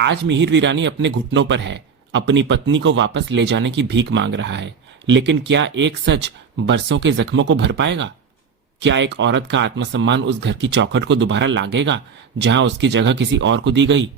आज मिहिर वीरानी अपने घुटनों पर है, अपनी पत्नी को वापस ले जाने की भीख मांग रहा है। लेकिन क्या एक सच बरसों के जख्मों को भर पाएगा? क्या एक औरत का आत्मसम्मान उस घर की चौखट को दोबारा लागेगा जहां उसकी जगह किसी और को दी गई?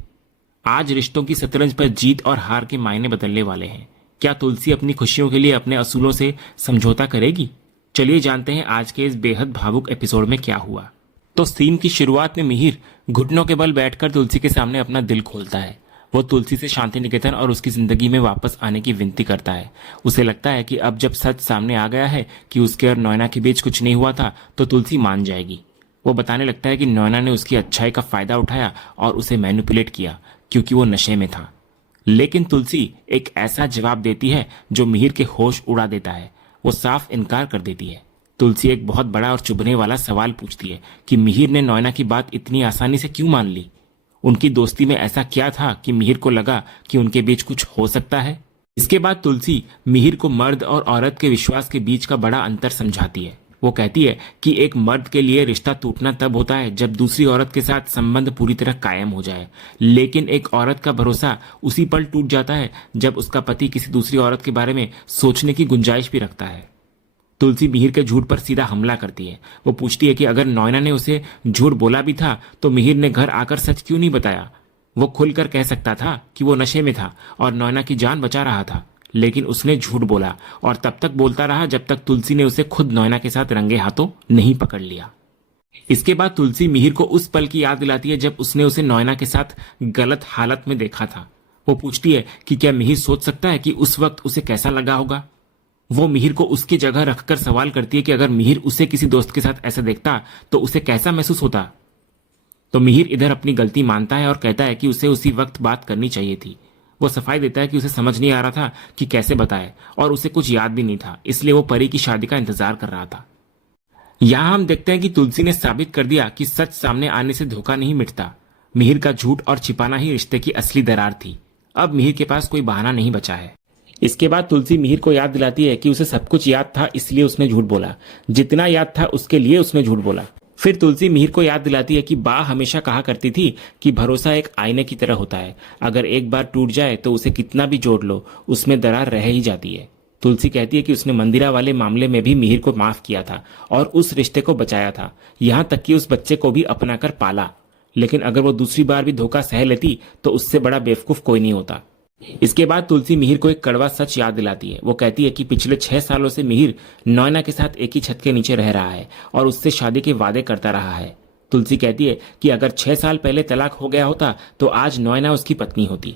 आज रिश्तों की शतरंज पर जीत और हार के मायने बदलने वाले हैं। क्या तुलसी अपनी खुशियों के लिए अपने असूलों से समझौता करेगी? चलिए जानते हैं आज के इस बेहद भावुक एपिसोड में क्या हुआ। तो सीन की शुरुआत में मिहिर घुटनों के बल बैठकर तुलसी के सामने अपना दिल खोलता है। वो तुलसी से शांति निकेतन और उसकी जिंदगी में वापस आने की विनती करता है। उसे लगता है कि अब जब सच सामने आ गया है कि उसके और नैना के बीच कुछ नहीं हुआ था तो तुलसी मान जाएगी। वो बताने लगता है कि नैना ने उसकी अच्छाई का फायदा उठाया और उसे मैनिपुलेट किया क्योंकि वो नशे में था। लेकिन तुलसी एक ऐसा जवाब देती है जो मिहिर के होश उड़ा देता है। वो साफ इनकार कर देती है। तुलसी एक बहुत बड़ा और चुभने वाला सवाल पूछती है कि मिहिर ने नैना की बात इतनी आसानी से क्यों मान ली। उनकी दोस्ती में ऐसा क्या था कि मिहिर को लगा कि उनके बीच कुछ हो सकता है। इसके बाद तुलसी मिहिर को मर्द और औरत के विश्वास के बीच का बड़ा अंतर समझाती है। वो कहती है कि एक मर्द के लिए रिश्ता टूटना तब होता है जब दूसरी औरत के साथ संबंध पूरी तरह कायम हो जाए, लेकिन एक औरत का भरोसा उसी पल टूट जाता है जब उसका पति किसी दूसरी औरत के बारे में सोचने की गुंजाइश भी रखता है। तुलसी मिहिर के झूठ पर सीधा हमला करती है। वो पूछती है कि अगर नैना ने उसे झूठ बोला भी था तो मिहिर ने घर आकर सच क्यों नहीं बताया। वो खुलकर कह सकता था कि वो नशे में था और नैना की जान बचा रहा था, लेकिन उसने झूठ बोला और तब तक बोलता रहा जब तक तुलसी ने उसे खुद नैना के साथ रंगे हाथों नहीं पकड़ लिया। इसके बाद तुलसी मिहिर को उस पल की याद दिलाती है जब उसने उसे नैना के साथ गलत हालत में देखा था। वो पूछती है कि क्या मिहिर सोच सकता है कि उस वक्त उसे कैसा लगा होगा। वो मिहिर को उसकी जगह रखकर सवाल करती है कि अगर मिहिर उसे किसी दोस्त के साथ ऐसा देखता तो उसे कैसा महसूस होता। तो मिहिर इधर अपनी गलती मानता है और कहता है कि उसे उसी वक्त बात करनी चाहिए थी। वो सफाई देता है कि उसे समझ नहीं आ रहा था कि कैसे बताए और उसे कुछ याद भी नहीं था, इसलिए वो परी की शादी का इंतजार कर रहा था। यहां हम देखते हैं कि तुलसी ने साबित कर दिया कि सच सामने आने से धोखा नहीं मिटता। मिहिर का झूठ और छिपाना ही रिश्ते की असली दरार थी। अब मिहिर के पास कोई बहाना नहीं बचा है। इसके बाद तुलसी मिहिर को याद दिलाती है कि उसे सब कुछ याद था, इसलिए उसने झूठ बोला। जितना याद था उसके लिए उसने झूठ बोला। फिर तुलसी मिहिर को याद दिलाती है कि बा हमेशा कहा करती थी कि भरोसा एक आईने की तरह होता है, अगर एक बार टूट जाए तो उसे कितना भी जोड़ लो उसमें दरार रह ही जाती है। तुलसी कहती है कि उसने मंदिरा वाले मामले में भी मिहिर को माफ किया था और उस रिश्ते को बचाया था, यहां तक कि उस बच्चे को भी अपनाकर पाला। लेकिन अगर वो दूसरी बार भी धोखा सह लेती तो उससे बड़ा बेवकूफ कोई नहीं होता। इसके बाद तुलसी मिहिर को एक कड़वा सच याद दिलाती है। वो कहती है कि पिछले 6 सालों से मिहिर नैना के साथ एक ही छत के नीचे रह रहा है और उससे शादी के वादे करता रहा है। तुलसी कहती है कि अगर 6 साल पहले तलाक हो गया होता तो आज नैना उसकी पत्नी होती।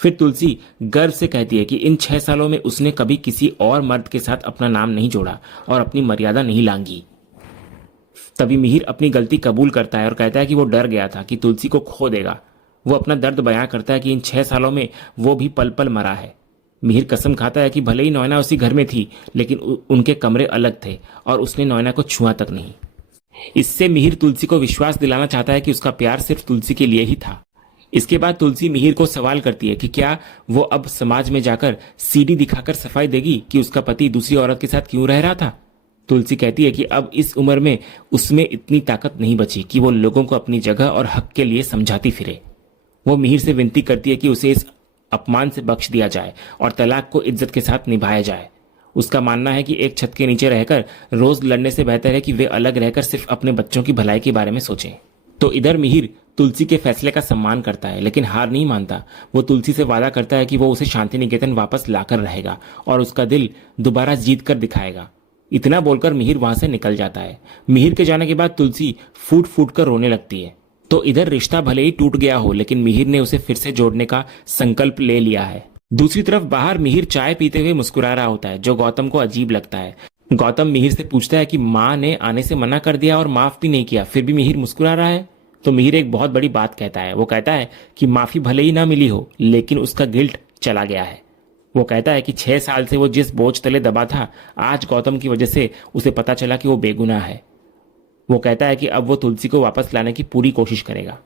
फिर तुलसी गर्व से कहती है कि इन 6 सालों में उसने कभी किसी और मर्द के साथ अपना नाम नहीं जोड़ा और अपनी मर्यादा नहीं लांघी। तभी मिहिर अपनी गलती कबूल करता है और कहता है कि वो डर गया था कि तुलसी को खो देगा। वो अपना दर्द बयां करता है कि इन 6 सालों में वो भी पल पल मरा है। मिहिर कसम खाता है कि भले ही नैना उसी घर में थी, लेकिन उनके कमरे अलग थे और उसने नैना को छुआ तक नहीं। इससे मिहिर तुलसी को विश्वास दिलाना चाहता है कि उसका प्यार सिर्फ तुलसी के लिए ही था। इसके बाद तुलसी मिहिर को सवाल करती है कि क्या वो अब समाज में जाकर सीडी दिखाकर सफाई देगी कि उसका पति दूसरी औरत के साथ क्यों रह रहा था। तुलसी कहती है कि अब इस उम्र में उसमें इतनी ताकत नहीं बची कि वो लोगों को अपनी जगह और हक के लिए समझाती फिरे। वो मिहिर से विनती करती है कि उसे इस अपमान से बख्श दिया जाए और तलाक को इज्जत के साथ निभाया जाए। उसका मानना है कि एक छत के नीचे रहकर रोज लड़ने से बेहतर है कि वे अलग रहकर सिर्फ अपने बच्चों की भलाई के बारे में सोचें। तो इधर मिहिर तुलसी के फैसले का सम्मान करता है, लेकिन हार नहीं मानता। वो तुलसी से वादा करता है कि वो उसे शांति निकेतन वापस लाकर रहेगा और उसका दिल दोबारा जीत कर दिखाएगा। इतना बोलकर मिहिर वहां से निकल जाता है। मिहिर के जाने के बाद तुलसी फूट फूट कर रोने लगती है। तो इधर रिश्ता भले ही टूट गया हो, लेकिन मिहिर ने उसे फिर से जोड़ने का संकल्प ले लिया है। दूसरी तरफ बाहर मिहिर चाय पीते हुए मुस्कुरा रहा होता है, जो गौतम को अजीब लगता है। गौतम मिहिर से पूछता है कि माँ ने आने से मना कर दिया और माफ भी नहीं किया, फिर भी मिहिर मुस्कुरा रहा है। तो मिहिर एक बहुत बड़ी बात कहता है। वो कहता है कि माफी भले ही ना मिली हो, लेकिन उसका गिल्ट चला गया है। वो कहता है कि 6 साल से वो जिस बोझ तले दबा था, आज गौतम की वजह से उसे पता चला कि वो बेगुनाह है। वो कहता है कि अब वो तुलसी को वापस लाने की पूरी कोशिश करेगा।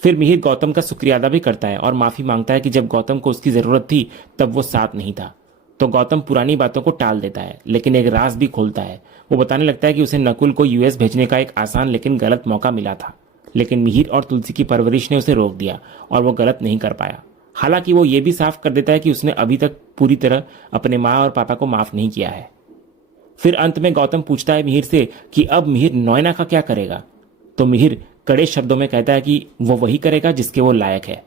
फिर मिहिर गौतम का शुक्रिया अदा भी करता है और माफी मांगता है कि जब गौतम को उसकी जरूरत थी तब वो साथ नहीं था। तो गौतम पुरानी बातों को टाल देता है, लेकिन एक राज भी खोलता है। वो बताने लगता है कि उसे नकुल को यूएस भेजने का एक आसान लेकिन गलत मौका मिला था, लेकिन मिहिर और तुलसी की परवरिश ने उसे रोक दिया और वो गलत नहीं कर पाया। हालांकि वो ये भी साफ कर देता है कि उसने अभी तक पूरी तरह अपने माँ और पापा को माफ नहीं किया है। फिर अंत में गौतम पूछता है मिहिर से कि अब मिहिर नॉयना का क्या करेगा। तो मिहिर कड़े शब्दों में कहता है कि वो वही करेगा जिसके वो लायक है।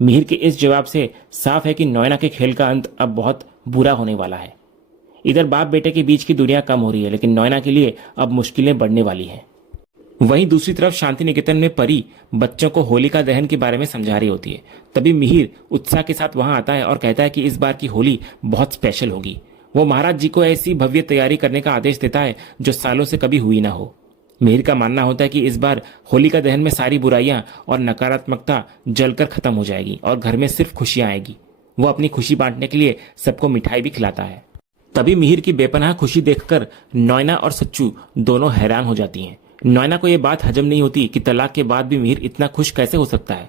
मिहिर के इस जवाब से साफ है कि नॉयना के खेल का अंत अब बहुत बुरा होने वाला है। इधर बाप बेटे के बीच की दूरियां कम हो रही है, लेकिन नॉयना के लिए अब मुश्किलें बढ़ने वाली हैं। वहीं दूसरी तरफ शांति निकेतन में परी बच्चों को होलिका दहन के बारे में समझा रही होती है। तभी मिहिर उत्साह के साथ वहां आता है और कहता है कि इस बार की होली बहुत स्पेशल होगी। वो महाराज जी को ऐसी भव्य तैयारी करने का आदेश देता है जो सालों से कभी हुई ना हो। मिहिर का मानना होता है कि इस बार होलिका दहन में सारी बुराइयां और नकारात्मकता जलकर खत्म हो जाएगी और घर में सिर्फ खुशियां आएगी। वो अपनी खुशी बांटने के लिए सबको मिठाई भी खिलाता है। तभी मिहिर की बेपनाह खुशी देखकर नॉयना और सच्चू दोनों हैरान हो जाती हैं। नॉयना को यह बात हजम नहीं होती कि तलाक के बाद भी मिहिर इतना खुश कैसे हो सकता है।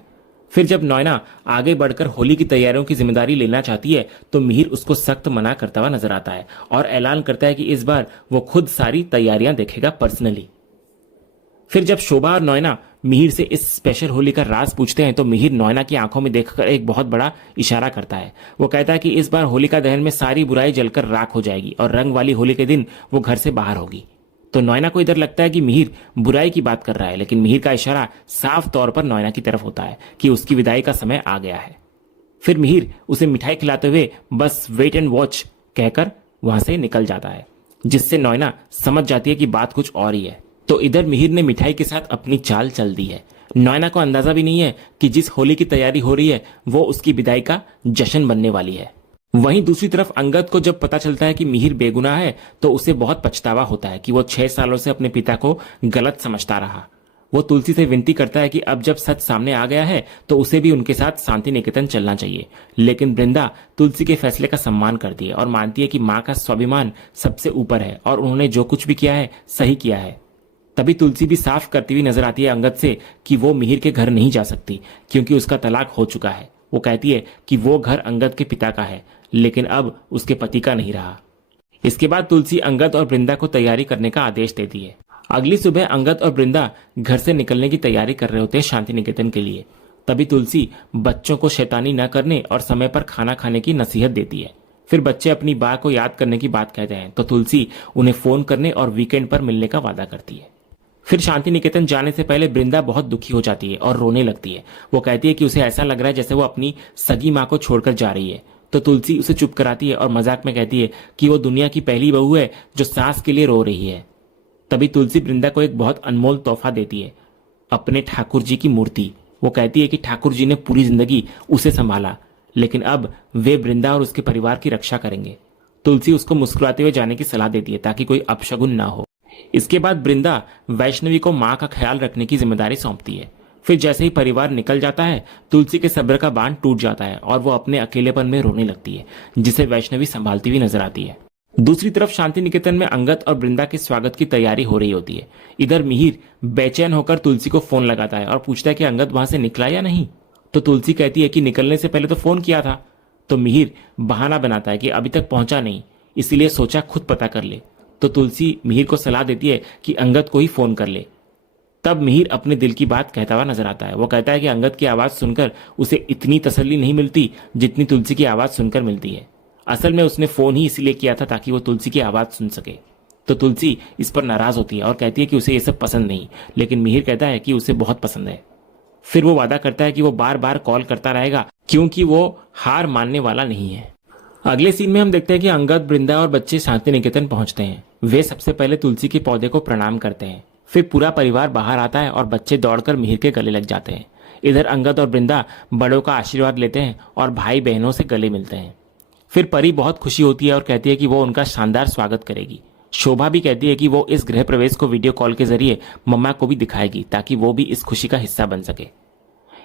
फिर जब नॉयना आगे बढ़कर होली की तैयारियों की जिम्मेदारी लेना चाहती है तो मिहिर उसको सख्त मना करता हुआ नजर आता है और ऐलान करता है कि इस बार वो खुद सारी तैयारियां देखेगा पर्सनली। फिर जब शोभा और नॉयना मिहिर से इस स्पेशल होली का राज पूछते हैं तो मिहिर नॉयना की आंखों में देखकर एक बहुत बड़ा इशारा करता है। वो कहता है कि इस बार होलिका दहन में सारी बुराई जलकर राख हो जाएगी और रंग वाली होली के दिन वो घर से बाहर होगी। तो नॉयना को इधर लगता है कि मिहिर बुराई की बात कर रहा है, लेकिन मिहिर का इशारा साफ तौर पर नॉयना की तरफ होता है कि उसकी विदाई का समय आ गया है। फिर मिहिर उसे मिठाई खिलाते हुए बस वेट एंड वॉच कहकर वहां से निकल जाता है, जिससे नॉयना समझ जाती है कि बात कुछ और ही है। तो इधर मिहिर ने मिठाई के साथ अपनी चाल चल दी है। नॉयना को अंदाजा भी नहीं है कि जिस होली की तैयारी हो रही है वो उसकी विदाई का जश्न बनने वाली है। वहीं दूसरी तरफ अंगद को जब पता चलता है कि मिहिर बेगुनाह है तो उसे बहुत पछतावा होता है कि वो 6 सालों से अपने पिता को गलत समझता रहा। वो तुलसी से विनती करता है कि अब जब सच सामने आ गया है तो उसे भी उनके साथ शांति निकेतन चलना चाहिए, लेकिन वृंदा तुलसी के फैसले का सम्मान करती है और मानती है कि माँ का स्वाभिमान सबसे ऊपर है और उन्होंने जो कुछ भी किया है सही किया है। तभी तुलसी भी साफ करती हुई नजर आती है अंगद से कि वो मिहिर के घर नहीं जा सकती क्योंकि उसका तलाक हो चुका है। वो कहती है कि वो घर अंगद के पिता का है, लेकिन अब उसके पति का नहीं रहा। इसके बाद तुलसी अंगद और वृंदा को तैयारी करने का आदेश देती है। अगली सुबह अंगद और वृंदा घर से निकलने की तैयारी कर रहे होते हैं शांति निकेतन के लिए। तभी तुलसी बच्चों को शैतानी न करने और समय पर खाना खाने की नसीहत देती है। फिर बच्चे अपनी मां को याद करने की बात कहते हैं तो तुलसी उन्हें फोन करने और वीकेंड पर मिलने का वादा करती है। फिर शांति निकेतन जाने से पहले वृंदा बहुत दुखी हो जाती है और रोने लगती है। वो कहती है कि उसे ऐसा लग रहा है जैसे वो अपनी सगी माँ को छोड़कर जा रही है। तो तुलसी उसे चुप कराती है और मजाक में कहती है कि वो दुनिया की पहली बहू है जो सास के लिए रो रही है। तभी तुलसी वृंदा को एक बहुत अनमोल तोहफा देती है, अपने ठाकुर जी की मूर्ति। वो कहती है कि ठाकुर जी ने पूरी जिंदगी उसे संभाला, लेकिन अब वे वृंदा और उसके परिवार की रक्षा करेंगे। तुलसी उसको मुस्कुराते हुए जाने की सलाह देती है ताकि कोई अपशगुन ना हो। इसके बाद वृंदा वैष्णवी को मां का ख्याल रखने की जिम्मेदारी सौंपती है। फिर जैसे ही परिवार निकल जाता है तुलसी के सब्र का बांध टूट जाता है और वो अपने अकेलेपन में रोने लगती है, जिसे वैष्णवी संभालती हुई नजर आती है। दूसरी तरफ शांति निकेतन में अंगद और वृंदा के स्वागत की तैयारी हो रही होती है। इधर मिहिर बेचैन होकर तुलसी को फोन लगाता है और पूछता है कि अंगद वहां से निकला या नहीं। तो तुलसी कहती है कि निकलने से पहले तो फोन किया था। तो मिहिर बहाना बनाता है कि अभी तक पहुंचा नहीं, इसीलिए सोचा खुद पता कर ले। तो तुलसी मिहिर को सलाह देती है कि अंगद को ही फोन कर ले। तब मिहिर अपने दिल की बात कहता हुआ नजर आता है। वो कहता है कि अंगद की आवाज सुनकर उसे इतनी तसल्ली नहीं मिलती जितनी तुलसी की आवाज सुनकर मिलती है। असल में उसने फोन ही इसलिए किया था ताकि वो तुलसी की आवाज सुन सके। तो तुलसी इस पर नाराज होती है और कहती है कि उसे ये सब पसंद नहीं, लेकिन मिहिर कहता है कि उसे बहुत पसंद है। फिर वो वादा करता है कि वो बार बार कॉल करता रहेगा क्योंकि वो हार मानने वाला नहीं है। अगले सीन में हम देखते हैं कि अंगद, वृंदा और बच्चे शांति निकेतन पहुंचते हैं। वे सबसे पहले तुलसी के पौधे को प्रणाम करते हैं। फिर पूरा परिवार बाहर आता है और बच्चे दौड़कर मिहिर के गले लग जाते हैं। इधर अंगद और वृंदा बड़ों का आशीर्वाद लेते हैं और भाई बहनों से गले मिलते हैं। फिर परी बहुत खुशी होती है और कहती है कि वो उनका शानदार स्वागत करेगी। शोभा भी कहती है कि वो इस गृह प्रवेश को वीडियो कॉल के जरिए मम्मा को भी दिखाएगी ताकि वो भी इस खुशी का हिस्सा बन सके।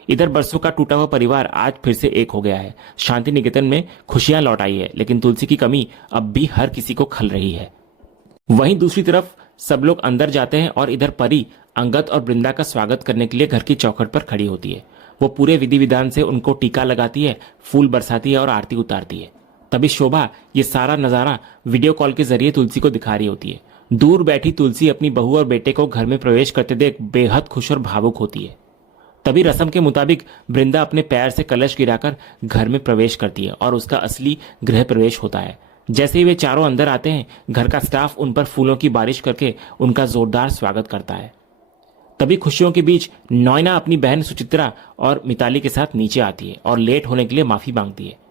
इधर बरसों का टूटा हुआ परिवार आज फिर से एक हो गया है। शांति निकेतन में खुशियां लौट आई है, लेकिन तुलसी की कमी अब भी हर किसी को खल रही है। वहीं दूसरी तरफ सब लोग अंदर जाते हैं और इधर परी अंगद और वृंदा का स्वागत करने के लिए घर की चौखट पर खड़ी होती है। वो पूरे विधि विधान से उनको टीका लगाती है, फूल बरसाती है और आरती उतारती है। तभी शोभा ये सारा नजारा वीडियो कॉल के जरिए तुलसी को दिखा रही होती है। दूर बैठी तुलसी अपनी बहू और बेटे को घर में प्रवेश करते देख बेहद खुश और भावुक होती है। तभी रस्म के मुताबिक वृंदा अपने पैर से कलश गिराकर घर में प्रवेश करती है और उसका असली गृह प्रवेश होता है। जैसे ही वे चारों अंदर आते हैं, घर का स्टाफ उन पर फूलों की बारिश करके उनका जोरदार स्वागत करता है। तभी खुशियों के बीच नॉयना अपनी बहन सुचित्रा और मिताली के साथ नीचे आती है और लेट होने के लिए माफी मांगती है।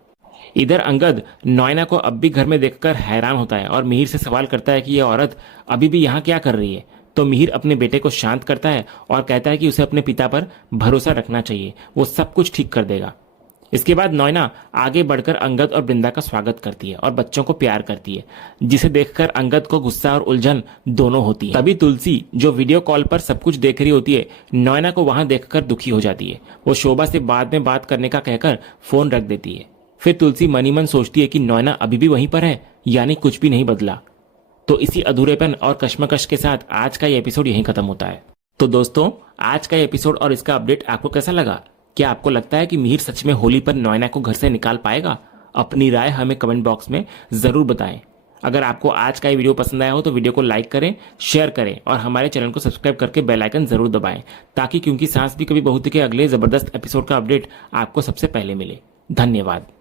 इधर अंगद नॉयना को अब भी घर में देखकर हैरान होता है और मिहिर से सवाल करता है कि यह औरत अभी भी यहाँ क्या कर रही है। तो मिहिर अपने बेटे को शांत करता है और कहता है कि उसे अपने पिता पर भरोसा रखना चाहिए, वो सब कुछ ठीक कर देगा। इसके बाद नॉयना आगे बढ़कर अंगद और वृंदा का स्वागत करती है और बच्चों को प्यार करती है, जिसे देखकर अंगद को गुस्सा और उलझन दोनों होती है। तभी तुलसी, जो वीडियो कॉल पर सब कुछ देख रही होती है, नॉयना को वहां देखकर दुखी हो जाती है। वो शोभा से बाद में बात करने का कहकर फोन रख देती है। फिर तुलसी मनी मन सोचती है कि नॉयना अभी भी वहीं पर है, यानी कुछ भी नहीं बदला। तो इसी अधूरेपन और कश्मकश के साथ आज का ये एपिसोड यहीं खत्म होता है। तो दोस्तों, आज का ये एपिसोड और इसका अपडेट आपको कैसा लगा? क्या आपको लगता है कि मिहिर सच में होली पर नॉयना को घर से निकाल पाएगा? अपनी राय हमें कमेंट बॉक्स में जरूर बताएं। अगर आपको आज का ये वीडियो पसंद आया हो तो वीडियो को लाइक करें, शेयर करें और हमारे चैनल को सब्सक्राइब करके बेल आइकन जरूर दबाएं, ताकि क्योंकि सांस भी कभी बहुत के अगले जबरदस्त एपिसोड का अपडेट आपको सबसे पहले मिले। धन्यवाद।